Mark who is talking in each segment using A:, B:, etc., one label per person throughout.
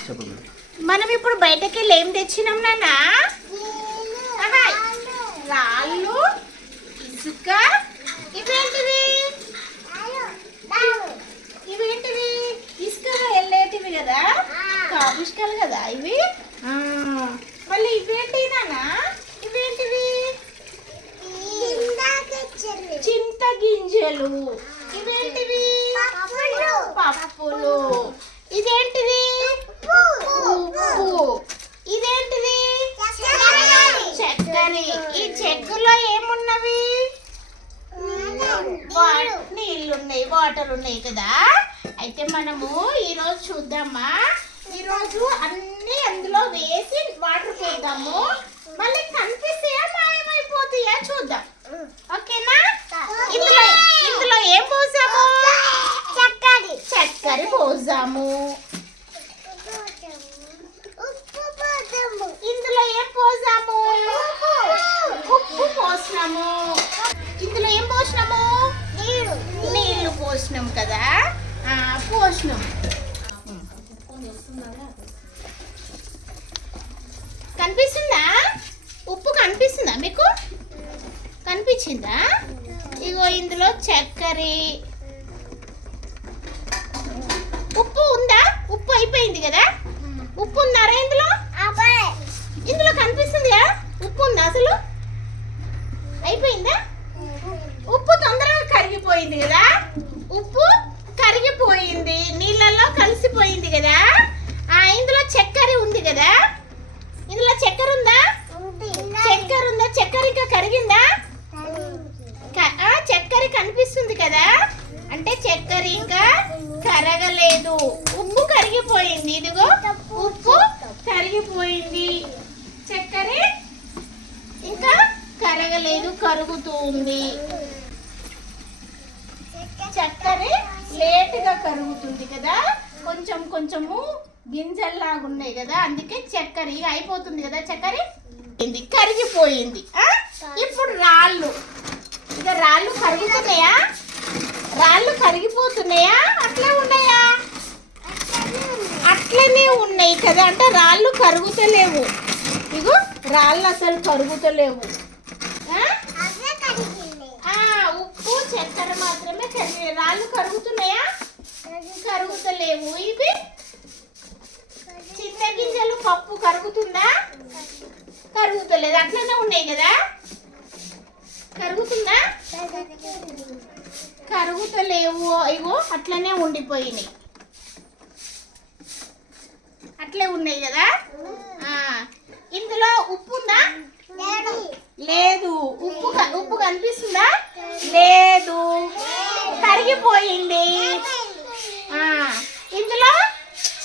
A: చెప్పు
B: మనం ఇప్పుడు బయటకి వెళ్ళి ఏం తెచ్చినాం నాన్న? ఆహా, రాళ్ళు ఇసుక. ఇవేంటివి? ఇవేంటివి? ఇసుక వెళ్ళేటివి కదా? కాపుష్కలు కదా ఇవి? ఆ, మళ్ళీ ఇవేంటి నాన్న? ఇవేంటివి? చింత గింజలు. ఇవేంటివి? పప్పులు. ఉన్నాయి కదా? అయితే మనము ఈరోజు చూద్దామా? ఈరోజు అన్ని అందులో వేసి వాటర్ పోద్దాము. మళ్ళీ కనిపిస్తాయా మాయమైపోతాయా? చూద్దాం. ఓకేనా? ఇందులో ఇందులో ఏం పోసాము? చక్కెర చక్కెర పోసాము ఇందులో ఏం పోసాము ఉప్పు పోసినాము ఇందులో ఏం పోసినాము నీళ్ళు పోసినాం కదా ఆ, పోసినాం కనిపిస్తుందా? ఉప్పు కనిపిస్తుందా మీకు? కనిపించిందా? ఇగో ఇందులో చక్కెర. ఉప్పు ఉందా? ఉప్పు అయిపోయింది కదా? ఉప్పు ఉన్నారా ఇందులో? ఇందులో కనిపిస్తుందా ఉప్పు ఉందా అసలు అయిపోయిందా ఉప్పు తొందరగా కరిగిపోయింది కదా ఉప్పు కరిగిపోయింది నీళ్ళల్లో కలిసిపోయింది కదా ఆ ఇందులో చక్కెర ఉంది కదా ఇందులో చక్కెర ఉందా చక్కెర ఉందా చక్కెర ఇంకా కరిగిందా క- ఆ, చక్కెర కనిపిస్తుంది కదా అంటే చక్కెర ఇంకా కరగలేదు. ఉప్పు కరిగిపోయింది. ఇదిగో ఉప్పు కరిగిపోయింది. చక్కెర ఇంకా కరగలేదు కరుగుతూ ఉంది చక్కెర లేటుగా కరుగుతుంది కదా? కొంచెం కొంచెము గింజల్లాగా ఉన్నాయి కదా? అందుకే చక్కెర అయిపోతుంది కదా చక్కెర? కరిగిపోయింది? ఇప్పుడు రాళ్ళు. ఇక రాళ్ళు కరుగుతున్నాయా? రాళ్ళు కరిగిపోతున్నాయా? అట్లే ఉన్నాయా? అట్లనే ఉన్నాయి కదా. అంటే రాళ్ళు కరుగుతలేవు. ఇగో రాళ్ళు అసలు కరుగుతలేవు. ఉప్పు చక్కెర మాత్రమే కరిగి రాళ్ళు కరుగుతున్నాయా? కరుగుతలేవు. ఇవి? చింతగింజలు పప్పు కరుగుతుందా? కరుగుతలేదు. అట్లనే ఉన్నాయి కదా. కరుగుతుందా? కరుగుతలేవు ఇగో అట్లనే ఉండిపోయినాయి. అట్లే ఉన్నాయి కదా? ఆ, ఇందులో ఉప్పు ఉందా లేదు. ఉప్పు ఉప్పు కనిపిస్తుందా? లేదు. కరిగిపోయింది. ఆ, ఇందులో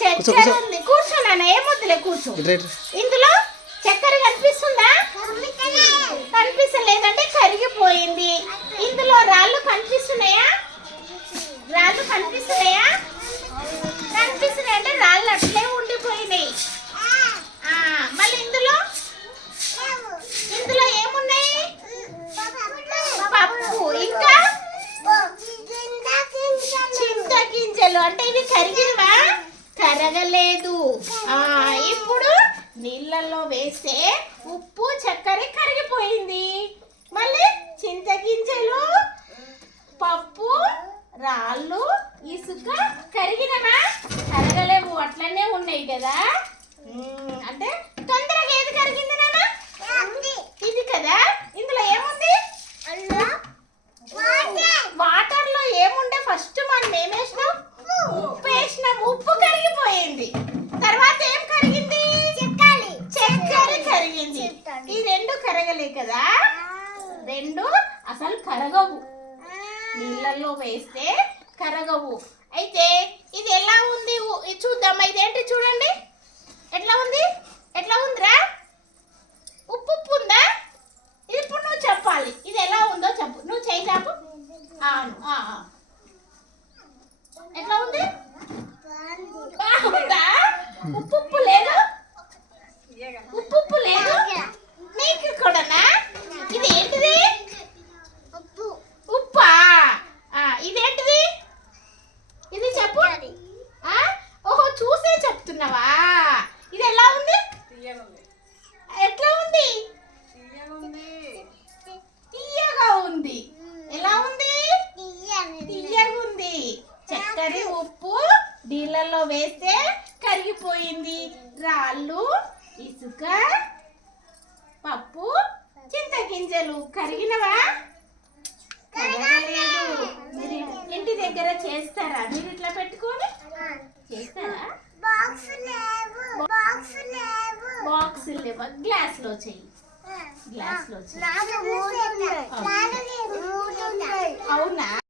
B: చక్కెర. ఉంది. కూర్చోనా ఏమొద్దులే కూర్చో. ఇందులో చక్కెర కనిపిస్తుందా? కనిపిస్తలేదంటే అంటే కరగలేదు. ఆ ఇప్పుడు నీళ్ళల్లో వేస్తే ఉప్పు చక్కెర కరిగిపోయింది. మళ్ళీ చింతగింజలు గింజలు పప్పు రాళ్ళు ఇసుక కరిగినవా కరగలేవు అట్లనే ఉన్నాయి కదా మ్మ్, అంటే తొందరగా ఏది కరిగింది నాన్న ఇది కదా ఇందులో ఏముంది వాటర్లో ఏముండే ఫస్ట్ మనం ఏం వేసినాం ఉప్పు వేసినాం ఉప్పు కరిగిపోయింది తర్వాత ఏం కరిగింది చక్కెర కరిగింది ఈ రెండు కరగలే కదా రెండు అసలు కరగవు. నీళ్ళల్లో వేస్తే కరగవు. అయితే ఇది ఎలా ఉంది? ఇది చూద్దాం ఇదేంటి చూడండి. ఎట్లా ఉంది? ఎట్లా ఉందిరా? ఉప్పు ఉప్పు ఉందా ఇది ఇప్పుడు నువ్వు చెప్పాలి ఇది ఎలా ఉందో చెప్పు నువ్వు చేయి చాపు అవును ఆ, ఆ. ఎట్లా ఉంది బాగుందా ఉప్పు ఉప్పు లేదు ఉప్పు ఉప్పు లేదు నీకు కూడానా ఇది ఏంటిది ఉప్పా ఆ, ఇదేంటిది ఇది చెప్పు ఆ? ఓహో చూసే చెప్తున్నావా చక్కెర ఉప్పు నీళ్ళల్లో వేస్తే కరిగిపోయింది. రాళ్ళు ఇసుక పప్పు చింతగింజలు కరిగినవా? ఇంటి దగ్గర చేస్తారా? మీరు ఇట్లా పెట్టుకొని? చేస్తారా? బాక్స్ లేవా. గ్లాస్లో చెయ్యి. గ్లాస్లో చెయ్యి. అవునా?